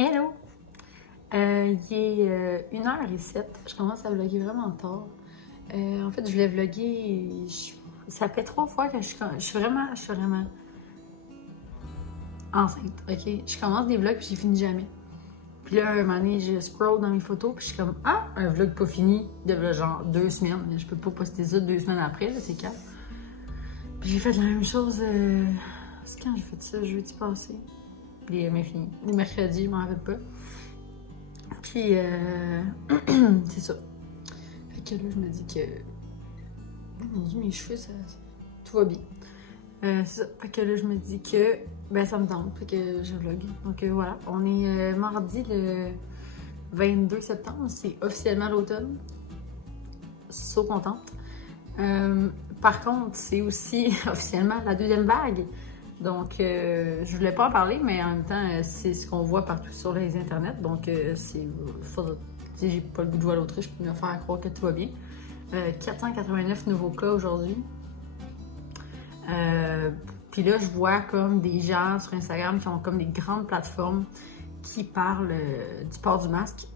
Hello! Il est 1h07. Je commence à vlogger vraiment tard. En fait, je voulais vlogger. Ça fait 3 fois que je suis vraiment enceinte. Ok? Je commence des vlogs puis j'y finis jamais. Puis là, un moment donné, je scroll dans mes photos puis je suis comme ah, un vlog pas fini de genre 2 semaines. Je peux pas poster ça 2 semaines après, c'est calme. Puis j'ai fait la même chose. C'est quand j'ai fait ça? Jeudi passé. Les mercredis, je m'en rappelle pas. Puis, c'est ça. Fait que là, je me dis que... Oh mon Dieu, mes cheveux, tout va bien. C'est ça. Fait que là, je me dis que... Ben, ça me tente. Fait que je vlog. Donc, voilà. On est mardi le 22 septembre. C'est officiellement l'automne. So contente. Par contre, c'est aussi officiellement la deuxième vague. Donc, je voulais pas en parler, mais en même temps, c'est ce qu'on voit partout sur les internets. Donc, j'ai pas le goût de jouer à l'Autriche pour me faire croire que tout va bien. 489 nouveaux cas aujourd'hui. Puis là, je vois comme des gens sur Instagram qui ont comme des grandes plateformes qui parlent du port du masque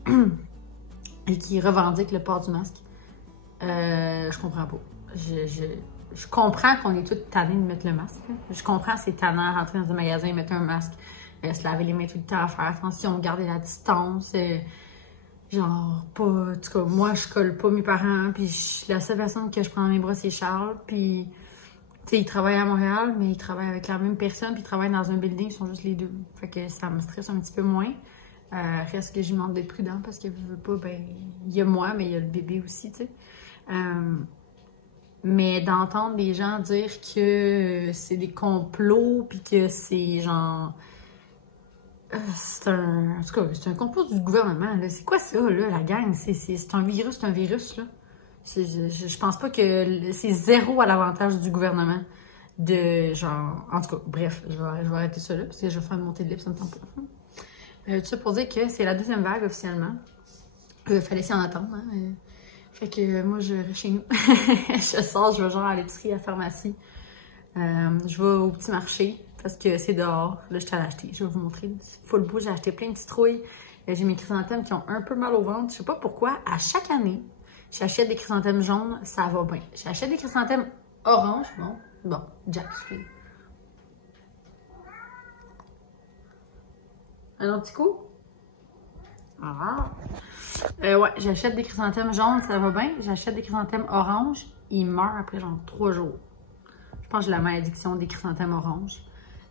et qui revendiquent le port du masque. Je comprends pas. Je comprends qu'on est tous tannés de mettre le masque. Je comprends c'est tannant rentrer dans un magasin et mettre un masque, se laver les mains tout le temps, faire attention, garder la distance. Genre, pas. En tout cas, moi, je colle pas mes parents. Puis la seule personne que je prends dans mes bras, c'est Charles. Puis, tu sais, il travaille à Montréal, mais il travaille avec la même personne. Puis, il travaille dans un building, ils sont juste les deux. Fait que ça me stresse un petit peu moins. Reste que j'y demande d'être prudent parce que je veux pas, ben, il y a moi, mais il y a le bébé aussi, tu sais. Mais d'entendre des gens dire que c'est des complots, puis que c'est genre... c'est un complot du gouvernement, là. C'est quoi ça, là, la gang? C'est un virus, là. Je pense pas que... C'est zéro à l'avantage du gouvernement de, genre... En tout cas, bref, je vais arrêter ça là, parce que je vais faire une montée de lait, ça me tente pas. Tout ça pour dire que c'est la deuxième vague, officiellement. Fallait s'y en attendre, hein. Fait que moi, je reste chez nous. Je sors, je vais genre à l'épicerie, à la pharmacie. Je vais au petit marché parce que c'est dehors. Là, je t'ai acheté. Je vais vous montrer. C'est full beau. J'ai acheté plein de citrouilles. J'ai mes chrysanthèmes qui ont un peu mal au ventre. Je sais pas pourquoi. À chaque année, j'achète des chrysanthèmes jaunes. Ça va bien. J'achète des chrysanthèmes oranges. Bon, Jack, excusez. Un autre petit coup? Ouais, j'achète des chrysanthèmes jaunes, ça va bien. J'achète des chrysanthèmes oranges, ils meurent après genre 3 jours. Je pense que j'ai la malédiction des chrysanthèmes oranges.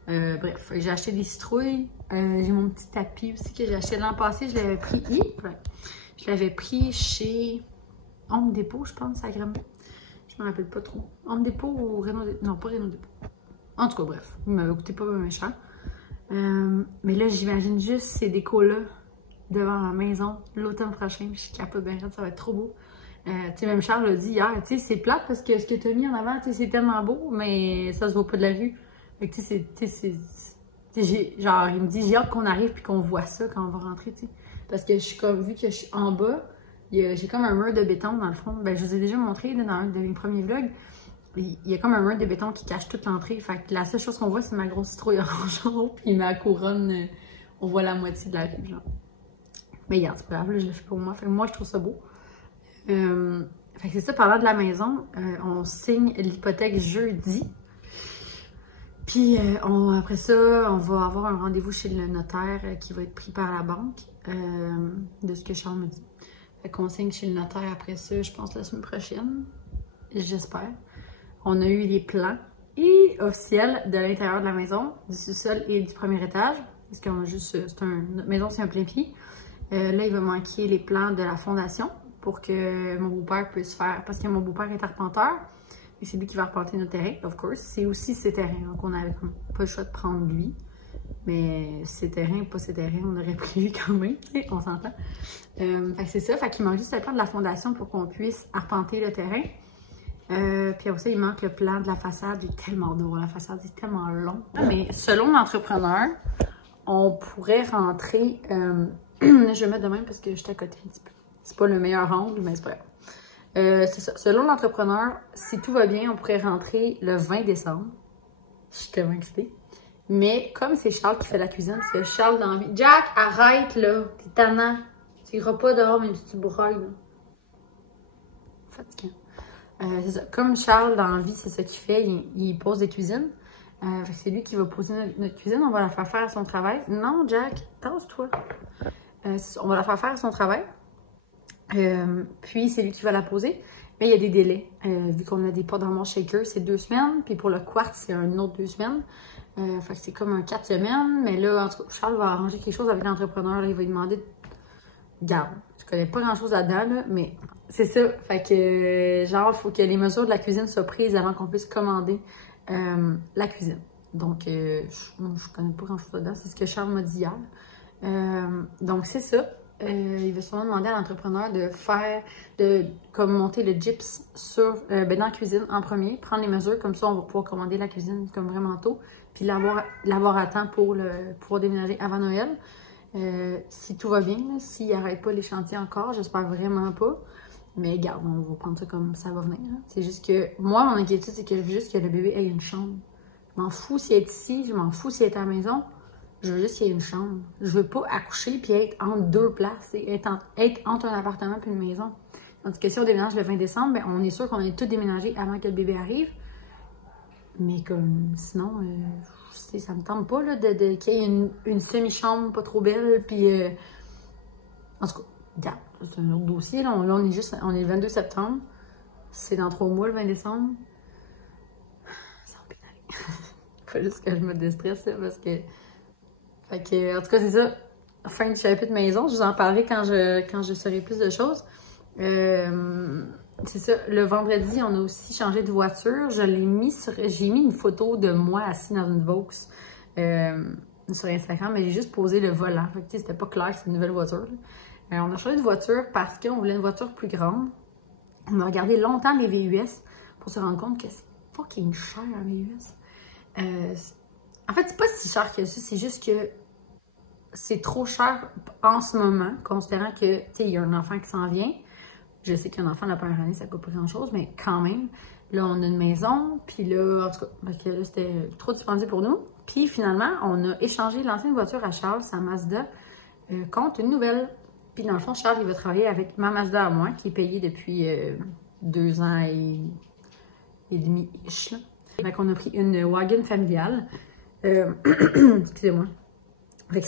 Bref, j'ai acheté des citrouilles. J'ai mon petit tapis aussi que j'ai acheté l'an passé. Je l'avais pris. Je l'avais pris chez Home Depot, je pense, à Grandmont. Je me rappelle pas trop. Home Depot ou Renault Dépôt? Non, pas Renault Dépôt. En tout cas, bref, il m'avait coûté pas bien cher. Mais là, j'imagine juste ces décos-là devant ma maison l'automne prochain. Je suis capable de ça va être trop beau. Tu sais, même Charles l'a dit hier, tu sais, c'est plate parce que ce que tu as mis en avant, tu sais, c'est tellement beau, mais ça se voit pas de la vue. Fait que tu sais, genre, il me dit, j'ai hâte qu'on arrive puis qu'on voit ça quand on va rentrer, tu sais. Parce que je suis comme, vu que je suis en bas, j'ai comme un mur de béton dans le fond. Ben, je vous ai déjà montré là, dans un de mes premiers vlogs. Il y a comme un mur de béton qui cache toute l'entrée. Fait que la seule chose qu'on voit, c'est ma grosse citrouille orange en haut, puis ma couronne, on voit la moitié de la rue, genre. Mais regarde, c'est pas grave, là, je le fais pour moi. Fait que moi, je trouve ça beau. Fait que c'est ça, parlant de la maison, on signe l'hypothèque jeudi. Puis après ça, on va avoir un rendez-vous chez le notaire qui va être pris par la banque, de ce que Charles me dit. Fait qu'on signe chez le notaire après ça, je pense, la semaine prochaine. J'espère. On a eu les plans officiels de l'intérieur de la maison, du sous-sol et du premier étage. Parce qu'on a juste, notre maison, c'est un plein pied. Là, il va manquer les plans de la fondation pour que mon beau-père puisse faire... Parce que mon beau-père est arpenteur, et c'est lui qui va arpenter notre terrain, of course. C'est aussi ses terrains, donc on n'avait pas le choix de prendre lui. Mais ses terrains, pas ses terrains, on aurait pris lui quand même, tu sais, on s'entend. Fait que c'est ça, fait qu'il manque juste le plan de la fondation pour qu'on puisse arpenter le terrain. Puis après ça, il manque le plan de la façade. Il est tellement drôle, la façade est tellement long. Mais selon l'entrepreneur, on pourrait rentrer... je vais mettre de même parce que je suis à côté un petit peu. C'est pas le meilleur angle, mais c'est pas grave. C'est ça. Selon l'entrepreneur, si tout va bien, on pourrait rentrer le 20 décembre. Je suis tellement excitée. Mais comme c'est Charles qui fait la cuisine, parce que Charles dans la vie... Jack, arrête là! T'es tannant! Tu iras pas dehors même si tu broyes là. Fatiguant. C'est ça. Comme Charles dans la vie, c'est ça qu'il fait, il pose des cuisines. C'est lui qui va poser notre cuisine, on va la faire faire son travail. Non, Jack, tasse-toi. On va la faire faire son travail. Puis c'est lui qui va la poser. Mais il y a des délais. Vu qu'on a des pots d'armoire shaker, c'est 2 semaines. Puis pour le quartz, c'est un autre 2 semaines. Fait que c'est comme un 4 semaines. Mais là, en tout cas, Charles va arranger quelque chose avec l'entrepreneur. Il va lui demander... Regarde, je connais pas grand-chose là-dedans, là, mais c'est ça. Fait que, genre, il faut que les mesures de la cuisine soient prises avant qu'on puisse commander la cuisine. Donc, je connais pas grand-chose là-dedans. C'est ce que Charles m'a dit hier. Donc, c'est ça. Il va sûrement demander à l'entrepreneur de faire, comme monter le gyps sur, dans la cuisine en premier, prendre les mesures, comme ça on va pouvoir commander la cuisine comme vraiment tôt, puis l'avoir à temps pour pouvoir déménager avant Noël. Si tout va bien, s'il n'arrête pas les chantiers encore, j'espère vraiment pas. Mais regarde, on va prendre ça comme ça va venir. C'est juste que, moi, mon inquiétude, c'est que je veux juste que le bébé ait une chambre. Je m'en fous s'il est ici, je m'en fous s'il est à la maison. Je veux juste qu'il y ait une chambre. Je veux pas accoucher puis être entre 2 places. Être entre un appartement puis une maison. Tandis que si on déménage le 20 décembre, ben, on est sûr qu'on est tous déménagés avant que le bébé arrive. Mais comme, sinon, ça me tente pas là, qu'il y ait une semi-chambre pas trop belle. Puis, en tout cas, regarde, c'est un autre dossier. Là, on est le 22 septembre. C'est dans 3 mois, le 20 décembre. Ça va bien aller. Faut juste que je me déstresse, là, parce que... Fait que, en tout cas, c'est ça. Fin du chapitre maison. Je vous en parlerai quand je saurai plus de choses. C'est ça. Le vendredi, on a aussi changé de voiture. J'ai mis une photo de moi assis dans une Vaux sur Instagram, mais j'ai juste posé le volant. Fait que, c'était pas clair que c'est une nouvelle voiture. On a changé de voiture parce qu'on voulait une voiture plus grande. On a regardé longtemps les VUS pour se rendre compte que c'est fucking cher un VUS. En fait, c'est pas si cher que ça, c'est juste que c'est trop cher en ce moment, considérant que, tu sais, il y a un enfant qui s'en vient. Je sais qu'un enfant, la première année, ça coûte pas grand-chose, mais quand même, là, on a une maison, puis là, en tout cas, parce que là, c'était trop dispendieux pour nous. Puis finalement, on a échangé l'ancienne voiture à Charles, sa Mazda, contre une nouvelle. Puis dans le fond, Charles, il va travailler avec ma Mazda à moi, qui est payée depuis 2 ans et demi-ish. Fait qu'on a pris une wagon familiale. Excusez-moi. Fait que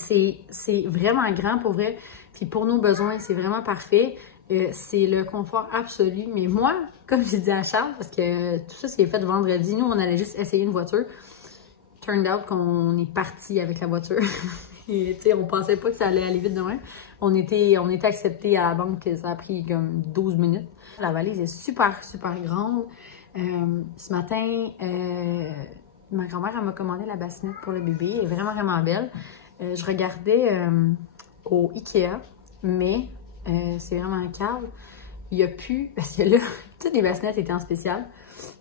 c'est vraiment grand pour vrai. Puis pour nos besoins, c'est vraiment parfait. C'est le confort absolu. Mais moi, comme j'ai dit à Charles, parce que tout ça c'est fait vendredi, nous on allait juste essayer une voiture. Turned out qu'on est parti avec la voiture. Et tu sais, on pensait pas que ça allait aller vite de même. On était acceptés à la banque, ça a pris comme 12 minutes. La valise est super, super grande. Ce matin, ma grand-mère m'a commandé la bassinette pour le bébé. Elle est vraiment, vraiment belle. Je regardais au Ikea, mais c'est vraiment un câble. Il n'y a plus, parce que là, toutes les bassinettes étaient en spécial.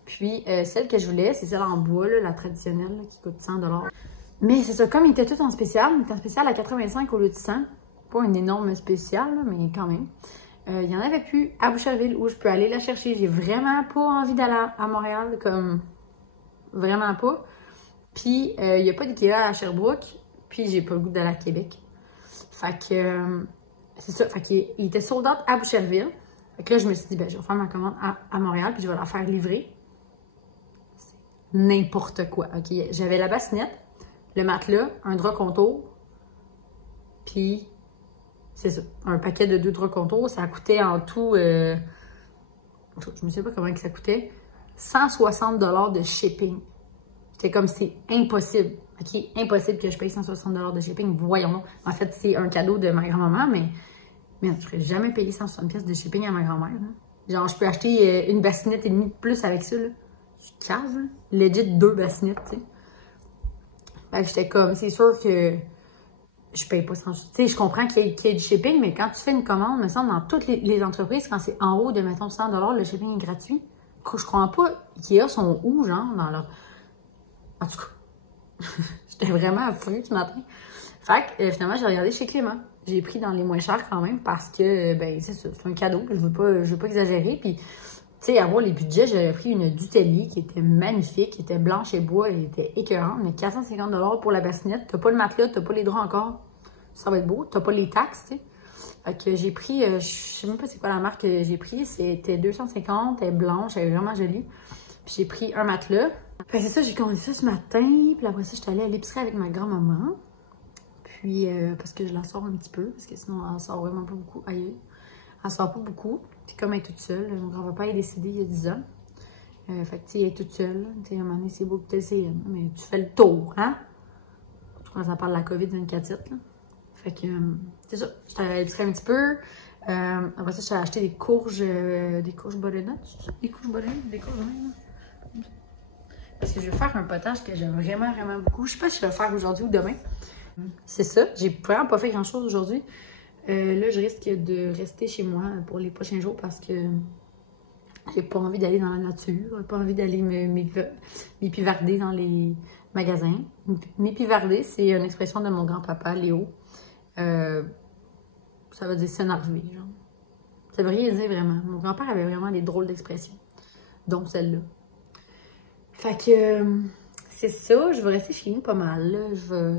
Puis, celle que je voulais, c'est celle en bois, là, la traditionnelle, là, qui coûte 100 $. Mais c'est ça, comme il était tout en spécial, il était en spécial à 85 au lieu de 100. Pas une énorme spéciale, là, mais quand même. Il n'y en avait plus à Boucherville où je peux aller la chercher. J'ai vraiment pas envie d'aller à Montréal, comme vraiment pas. Puis, il n'y a pas d'Ikea à Sherbrooke, puis j'ai pas le goût d'aller à Québec. Fait que, c'est ça, fait qu'il était sold out à Boucherville. Fait que là, je me suis dit, ben, je vais faire ma commande à Montréal, puis je vais la faire livrer. N'importe quoi, ok? J'avais la bassinette, le matelas, un drap contour, puis c'est ça, un paquet de 2 draps contour. Ça coûtait en tout, je ne sais pas comment que ça coûtait, 160 $ de shipping. J'étais comme, c'est impossible, ok? Impossible que je paye 160 $ de shipping, voyons. En fait, c'est un cadeau de ma grand-maman, mais je ne ferais jamais payer 160 $ de shipping à ma grand-mère. Genre, je peux acheter une bassinette et demie de plus avec ça, là. Tu caves, là. Legit 2 bassinettes, tu sais. Fait que j'étais comme, c'est sûr que je paye pas 100 $. Tu sais, je comprends qu'il y ait du shipping, mais quand tu fais une commande, me semble, dans toutes les entreprises, quand c'est en haut de, mettons, 100 $, le shipping est gratuit. Je crois pas qu'IKEA sont où, genre, dans leur... En tout cas, j'étais vraiment affreux ce matin. Fait que, finalement, j'ai regardé chez Clément. J'ai pris dans les moins chers quand même parce que, ben, c'est ça, c'est un cadeau. Je veux pas exagérer. Puis, sais, avoir les budgets, j'avais pris une Dutelli qui était magnifique, qui était blanche et bois, et était écœurante, mais 450 $ pour la bassinette. T'as pas le matelas, t'as pas les draps encore. Ça va être beau. T'as pas les taxes, tu sais. Fait que j'ai pris, je sais même pas c'est quoi la marque que j'ai pris. C'était 250, elle est blanche, elle est vraiment jolie. Puis j'ai pris un matelas. Fait que c'est ça, j'ai commandé ça ce matin. Puis après ça, j'étais allée à l'épicerie avec ma grand-maman. Puis, parce que je la sors un petit peu, parce que sinon, elle sort vraiment pas beaucoup. Aïe, elle sort pas beaucoup. Puis comme elle est toute seule, mon grand-papa est décédé il y a 10 ans. Fait que, tu sais, elle est toute seule. Tu sais, à un moment donné, c'est beau que tu essaies, mais tu fais le tour, hein? Quand ça parle de la COVID-24, là. Fait que, c'est ça. J'étais allée à l'épicerie un petit peu. Après ça, j'ai acheté des courges butternut. Des courges butternut? Des courges de même, là. Parce que je vais faire un potage que j'aime vraiment, vraiment beaucoup. Je sais pas si je vais le faire aujourd'hui ou demain. C'est ça. J'ai vraiment pas fait grand-chose aujourd'hui. Là, je risque de rester chez moi pour les prochains jours parce que j'ai pas envie d'aller dans la nature. J'ai pas envie d'aller m'épivarder dans les magasins. M'épivarder, c'est une expression de mon grand-papa, Léo. Ça veut dire s'énerver, genre. Ça veut rien dire vraiment. Mon grand-père avait vraiment des drôles d'expressions, dont celle-là. Fait que c'est ça, je vais rester chez nous pas mal. Là.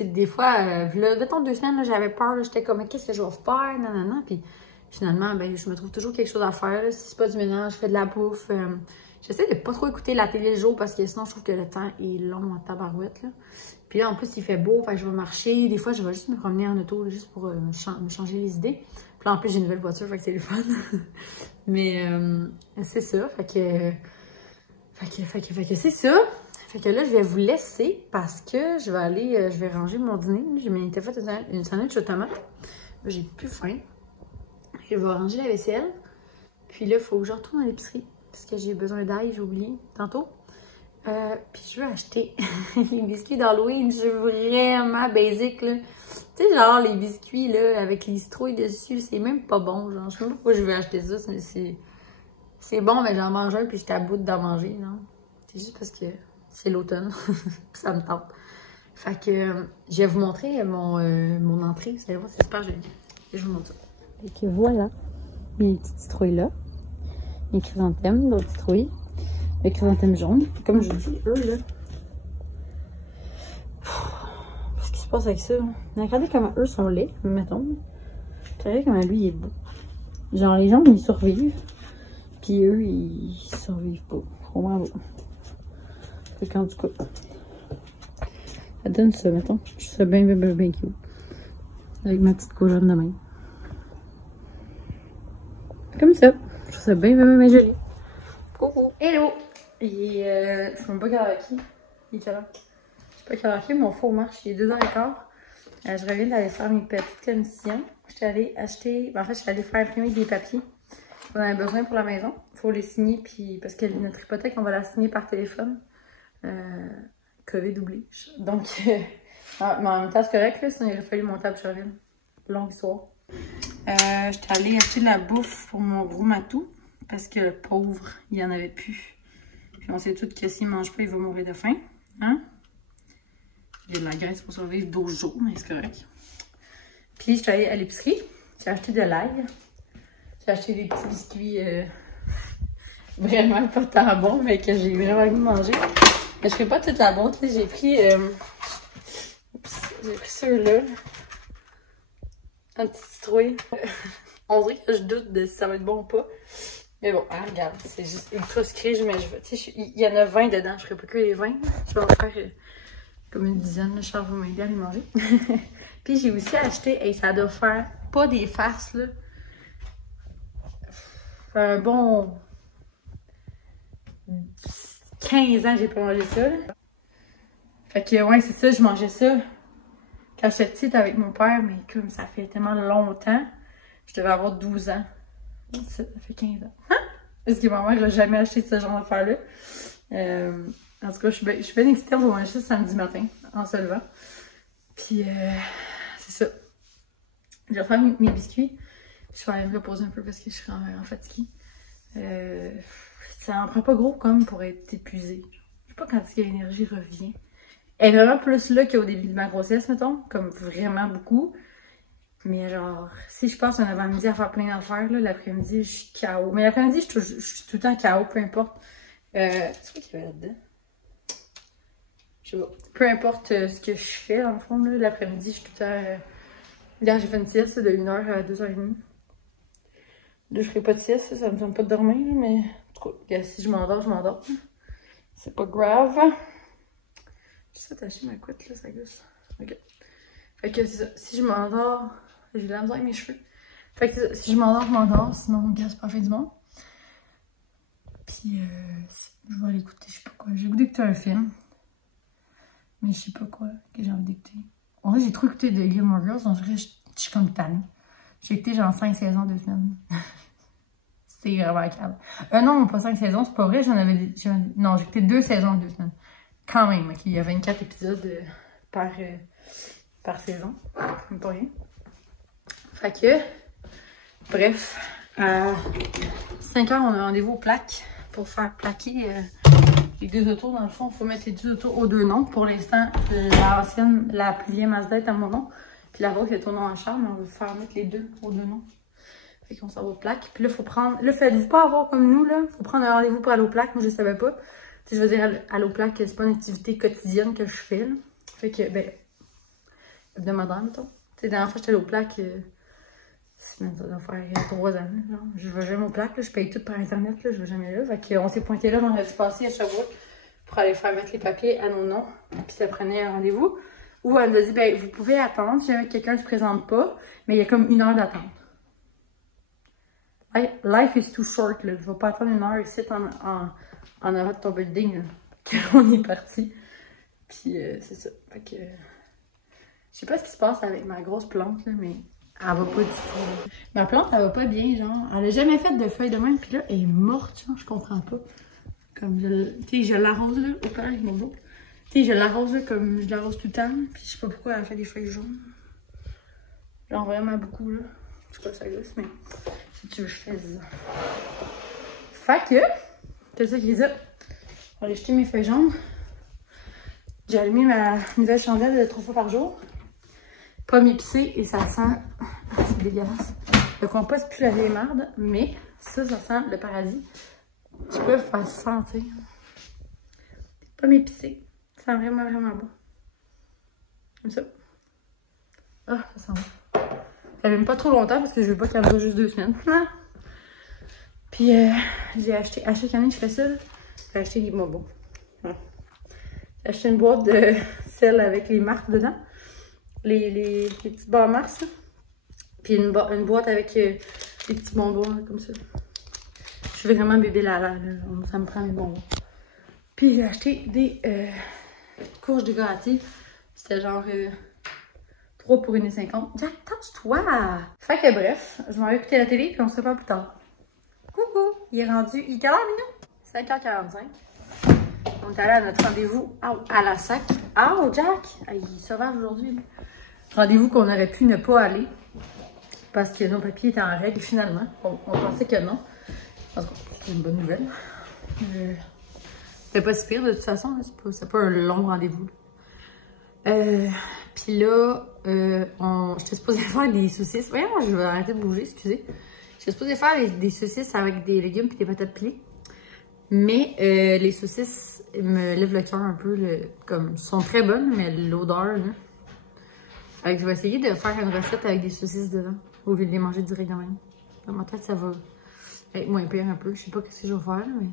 Des fois, là, mettons 2 semaines, j'avais peur, j'étais comme qu'est-ce que je vais faire, nanana. Puis finalement, ben, je me trouve toujours quelque chose à faire. Là. Si c'est pas du ménage, je fais de la bouffe. J'essaie de pas trop écouter la télé le jour parce que sinon, je trouve que le temps est long en tabarouette. Là. Puis là, en plus, il fait beau, fait que je vais marcher. Des fois, je vais juste me promener en auto, là, juste pour me changer les idées. Puis là, en plus, j'ai une nouvelle voiture, fait que c'est le fun. Mais c'est ça, fait que c'est ça. Fait que là, je vais vous laisser parce que je vais aller, je vais ranger mon dîner. J'ai m'étais fait une sandwich aux tomates. J'ai plus faim. Je vais ranger la vaisselle. Puis là, il faut que je retourne à l'épicerie parce que j'ai besoin d'ail, j'ai oublié tantôt. Puis je vais acheter les biscuits d'Halloween. Je suis vraiment basic, là. Tu sais, genre les biscuits, là, avec les citrouilles dessus, c'est même pas bon, genre. Je sais même pas pourquoi je vais acheter ça, mais c'est bon, mais j'en mange un puis j'étais à bout d'en manger, non? C'est juste parce que c'est l'automne, ça me tente. Fait que je vais vous montrer mon entrée. Vous allez voir, c'est super joli. Et je vous montre ça. Et que voilà, mes petites citrouilles là. Mes chrysanthèmes, d'autres citrouilles. Les chrysanthèmes jaunes. Comme je vous dis, eux là. Qu'est-ce qui se passe avec ça? Regardez comment eux sont laids, mettons. Regardez comment lui il est beau. Genre les jaunes ils survivent. Puis eux ils survivent pas. Vraiment beau. Fait qu'en tout cas. Ça donne ça, mettons. Je trouve ça bien, bien, bien, bien cute. Avec ma petite courgette de même. Comme ça. Je trouve ça bien, bien, bien, bien joli. Coucou! Hello! Il est. Je sais même pas quelle heure il est. Il est quelle heure? Je sais pas quelle heure il est, mon four marche. Il est 2h15. Je reviens d'aller faire mes petites commissions. J'étais allée acheter. En fait, je suis allée faire imprimer des papiers. On en a besoin pour la maison. Il faut les signer, puis parce que notre hypothèque, on va la signer par téléphone. COVID oblige. Donc, mais en même temps, c'est correct, là, sinon il aurait fallu monter à Boucherville. Longue histoire. J'étais allée acheter de la bouffe pour mon gros matou, parce que le pauvre, il n'y en avait plus. Puis on sait tous que s'il ne mange pas, il va mourir de faim. Hein? Il y a de la graisse pour survivre 12 jours, mais c'est correct. Puis, j'étais allée à l'épicerie. J'ai acheté de l'ail. J'ai acheté des petits biscuits vraiment pas tant bons, mais que j'ai vraiment envie de manger. Mais je fais pas toute la boîte, j'ai pris ceux-là. Un petit citrouille. On dirait que je doute de si ça va être bon ou pas. Mais bon, hein, regarde, c'est juste ultra sucré, mais il y en a 20 dedans, je ferai pas que les 20. Je vais en faire comme une dizaine, je vais bien les manger. Puis j'ai aussi acheté, et ça doit faire pas des farces, là. Un bon 15 ans, j'ai pas mangé ça, là. Fait que, ouais, c'est ça, je mangeais ça quand j'étais petite avec mon père, mais comme ça fait tellement longtemps, je devais avoir 12 ans. Ça fait 15 ans. Hein? Parce que ma mère n'a jamais acheté ce genre d'affaires-là. En tout cas, je suis bien excitée pour manger ça samedi matin, en se levant. Puis, c'est ça. Je vais faire mes biscuits. Je vais aller me reposer un peu parce que je suis vraiment fatiguée. Ça en prend pas gros comme pour être épuisée. Je sais pas quand l'énergie revient. Elle est vraiment plus là qu'au début de ma grossesse, mettons. Comme vraiment beaucoup. Mais genre, si je passe un avant-midi à faire plein d'affaires, là, l'après-midi, je suis KO. Mais l'après-midi, je suis tout le temps KO, peu importe. C'est quoi qu'il y avait là-dedans? Je sais pas. Peu importe ce que je fais, dans le fond, là, l'après-midi, je suis tout le temps... Hier, j'ai fait une sieste de 1h à 2h30. Là, je ferai pas de sieste, ça me tente pas de dormir, mais... En tout cas, si je m'endors, je m'endors. C'est pas grave. J'ai attaché ma couette, là, ça gosse. Ok. Fait que si je m'endors... J'ai de la misère avec mes cheveux. Fait que si je m'endors, je m'endors. Sinon, gars, c'est pas fait du bon. Puis, je vais aller écouter, je sais pas quoi. J'ai goûté d'écouter un film. Mais je sais pas quoi que j'ai envie d'écouter. En vrai, j'ai trop écouté de Gilmore Girls, donc je suis comme tannée. J'ai écouté genre 5 saisons, 2 semaines. C'est vraiment calme. Non, pas 5 saisons, c'est pas vrai. Non, j'ai écouté 2 saisons, 2 semaines. Quand même, ok. Il y a 24 épisodes par saison. Comme pas rien. Fait que, bref, à 5h, on a rendez-vous aux plaques pour faire plaquer les 2 autos. Dans le fond, il faut mettre les 2 autos aux 2 noms. Pour l'instant, la plus vieille Mazda est à mon nom. Puis la vôtre est au nom à Charles, mais on veut faire mettre les 2 aux 2 noms. Fait qu'on s'en va aux plaques. Puis là, il faut prendre. Là, faites-vous pas avoir comme nous, là. Faut prendre un rendez-vous pour aller aux plaques. Moi, je savais pas. Tu sais, je veux dire, aller aux plaques, c'est pas une activité quotidienne que je fais, là. Fait que, ben, hebdomadaire, mettons. Tu sais, la dernière fois, j'étais allée aux plaques. Ça doit faire 3 ans. Genre. Je vais jamais aux plaques, là. Je paye tout par Internet, là. Je vais jamais là. Fait qu'on s'est pointé là vendredi passé à Sherbrooke pour aller faire mettre les papiers à nos noms. Puis ça prenait un rendez-vous. Ou elle nous a dit, ben, vous pouvez attendre si jamais quelqu'un ne se présente pas, mais il y a comme 1 heure d'attente. Life is too short, là. Je vais pas attendre 1 heure ici en avant de ton building, là. On est parti. Puis c'est ça. Fait que. Je sais pas ce qui se passe avec ma grosse plante, là, mais. Elle va pas du tout. Ma plante, elle va pas bien, genre. Elle a jamais fait de feuilles de même, puis là, elle est morte, genre, je comprends pas. Comme, tu sais, je l'arrose, là, au père, mon beau. Tu sais, je l'arrose, là, comme je l'arrose tout le temps, puis je sais pas pourquoi elle fait des feuilles jaunes. Genre, vraiment beaucoup, là. En tout cas, ça gosse, mais si tu veux, je fais ça. Fait que, c'est ça qui est ça. On va aller jeter mes feuilles jaunes. J'ai allumé ma nouvelle chandelle 3 fois par jour. Pomme épicée et ça sent... C'est dégueulasse. Le compost pue la vieille marde, mais ça sent le paradis. Je peux vous faire sentir. Pomme épicée. Ça sent vraiment, vraiment bon. Comme ça. Ah, ça sent bon. Ça même pas trop longtemps parce que je veux pas qu'elle dure juste 2 semaines. Ah. Puis j'ai acheté... À chaque année, je fais ça. J'ai acheté des bonbons. Ah. J'ai acheté une boîte de sel avec les marques dedans. Les petits bas Mars, puis une boîte avec des petits bonbons là, comme ça. Je suis vraiment bébé Lala, là. Ça me prend mes bonbons. Puis j'ai acheté des courges décoratives. C'était genre 3 pour 1,50 $. Jack, tasse-toi! Fait que bref, je m'en vais écouter la télé puis on se reparle plus tard. Coucou! Il est rendu, il est quelle heure minute? 5h45. On est allé à notre rendez-vous à la SAC. Oh, Jack! Il est sauvage aujourd'hui. Rendez-vous qu'on aurait pu ne pas aller parce que nos papiers étaient en règle finalement. On pensait que non. C'est une bonne nouvelle. C'était pas si pire de toute façon. C'est pas un long rendez-vous. Puis là, j'étais supposée faire des saucisses. Voyons, je vais arrêter de bouger, excusez. J'étais supposée faire des saucisses avec des légumes et des patates pilées. Mais les saucisses me lèvent le cœur un peu. Comme, sont très bonnes, mais l'odeur, là. Fait que je vais essayer de faire une recette avec des saucisses dedans, au lieu de les manger direct de même. Dans ma tête, ça va être moins pire un peu. Je sais pas ce que je vais faire, là, mais...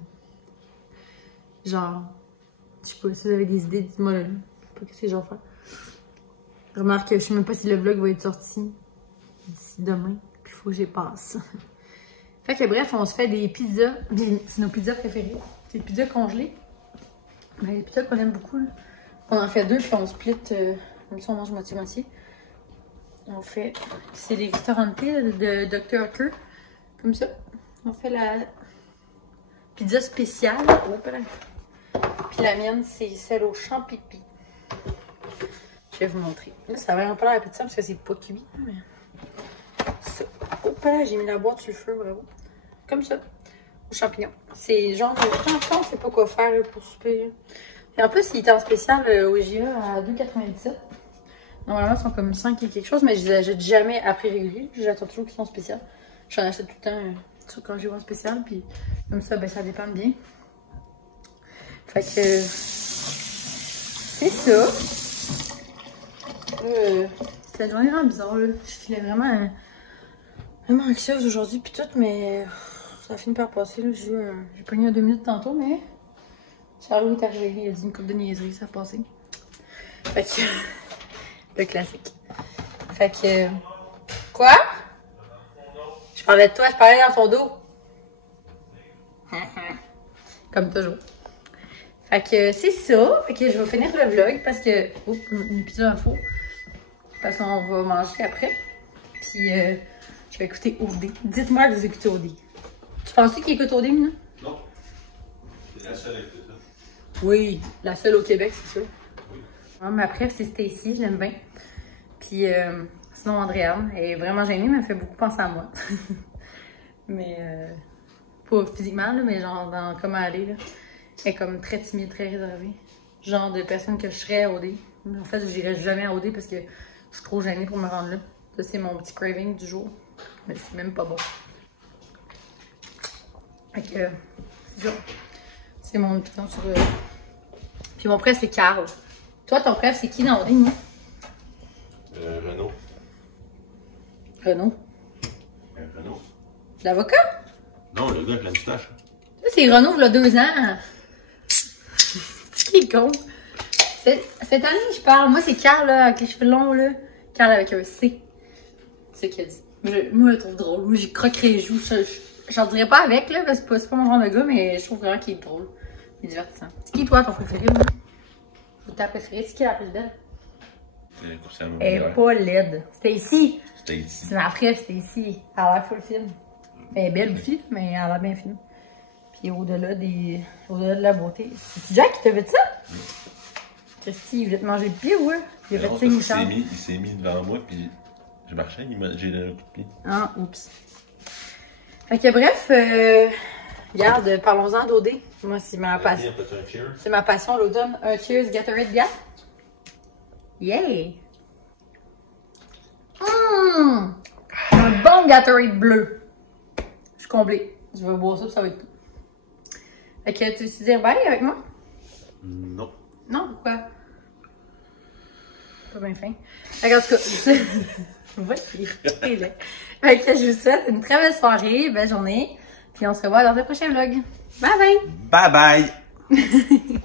Genre... Je sais pas, si vous avez des idées, dites-moi là. Je sais pas ce que je vais faire. Remarque, je sais même pas si le vlog va être sorti d'ici demain. Puis il faut que j'y passe. Fait que bref, on se fait des pizzas. C'est nos pizzas préférées. C'est des pizzas congelées. Mais les pizzas qu'on aime beaucoup, là. On en fait 2, puis on split... Comme ça, on mange moitié-moitié. On fait... C'est des restaurants de Dr. Oetker. Comme ça. On fait la pizza spéciale. Puis la mienne, c'est celle au champipi. Je vais vous montrer. Là, ça a vraiment pas l'air appétissant parce que c'est pas cuit. Mais... Ça. J'ai mis la boîte sur le feu, bravo. Comme ça. Aux champignons. C'est genre de champignons, on sait pas quoi faire pour souper. Et en plus, il était en spécial au IGA à 2,97 $. Normalement, ils sont comme 5 et quelque chose, mais je les achète jamais à prix régulier. J'attends toujours qu'ils sont spéciaux. J'en achète tout le temps quand je vais en spécial, puis comme ça, ben ça dépend bien. Fait que c'est ça. C'était une journée vraiment bizarre, là. Je filais vraiment anxieuse aujourd'hui, puis tout, mais ça a fini par passer, là. J'ai pogné 2 minutes tantôt, mais Charles est arrivé, il a dit une couple de niaiseries, ça a passé. Fait que le classique. Fait que quoi? Je parlais de toi, je parlais dans ton dos. Comme toujours. Fait que c'est ça. Fait que je vais finir le vlog parce que. Oups, une petite info. Parce qu'on va manger après. Puis je vais écouter OD. Dites-moi que vous écoutez OD. Tu penses qu'il écoute OD, Mina? Non. C'est la seule à écouter ça. Oui, la seule au Québec, c'est sûr. Oui. Ah, mais après, c'est Stacy, je l'aime bien. Puis sinon, Andréane, elle est vraiment gênée, mais elle me fait beaucoup penser à moi. Mais pas physiquement, là, mais genre dans comment elle est, là. Elle est comme très timide, très réservée. Genre de personne que je serais à OD. Mais en fait, je n'irai jamais à OD parce que je suis trop gênée pour me rendre là. Ça, c'est mon petit craving du jour. Mais c'est même pas bon. Fait que c'est ça. C'est mon opinion sur Puis mon préf, c'est Carl. Toi, ton préf, c'est qui dans OD, moi? Renaud. Renaud. Renaud. L'avocat? Non, le gars avec la moustache. Ça, c'est Renaud, il y a 2 ans. C'est qui est con? Cette année, je parle. Moi, c'est Carl, là, avec les cheveux longs, là. Carl avec un C. C'est ce qu'il a dit. Mais moi, je le trouve drôle. Moi, j'ai croqué les joues. J'en dirais pas avec, là, parce que c'est pas mon genre de gars, mais je trouve vraiment qu'il est drôle. Il est divertissant. C'est qui, toi, ton préféré, là? Ou ta préférée? C'est qui la plus belle? Elle est pas laide. Stacy. Stacy. C'est ma frère, Stacy. Elle a l'air full fine. Elle est belle aussi, mais elle a l'air bien fine. Puis au-delà de la beauté. C'est Jack qui t'a fait ça? Oui. Christy, il voulait te manger le pied, ouais? Il a fait Non, signe, parce qu'il s'est mis devant moi, puis je marchais, j'ai donné un coup de pied. Ah, oups. Fait que bref, regarde, parlons-en d'OD. Moi, c'est ma passion. C'est ma passion, l'automne. Un cheers, Gatorade, gars. Yeah! Un bon Gatorade bleu. Je suis comblée. Je vais boire ça, puis ça va être tout. Fait que tu veux dire bye avec moi? Non. Non, pourquoi? Pas bien fin. Fait qu'en tout cas, voici. Fait que je vous souhaite une très belle soirée, belle journée. Puis on se revoit dans le prochain vlog. Bye bye! Bye bye!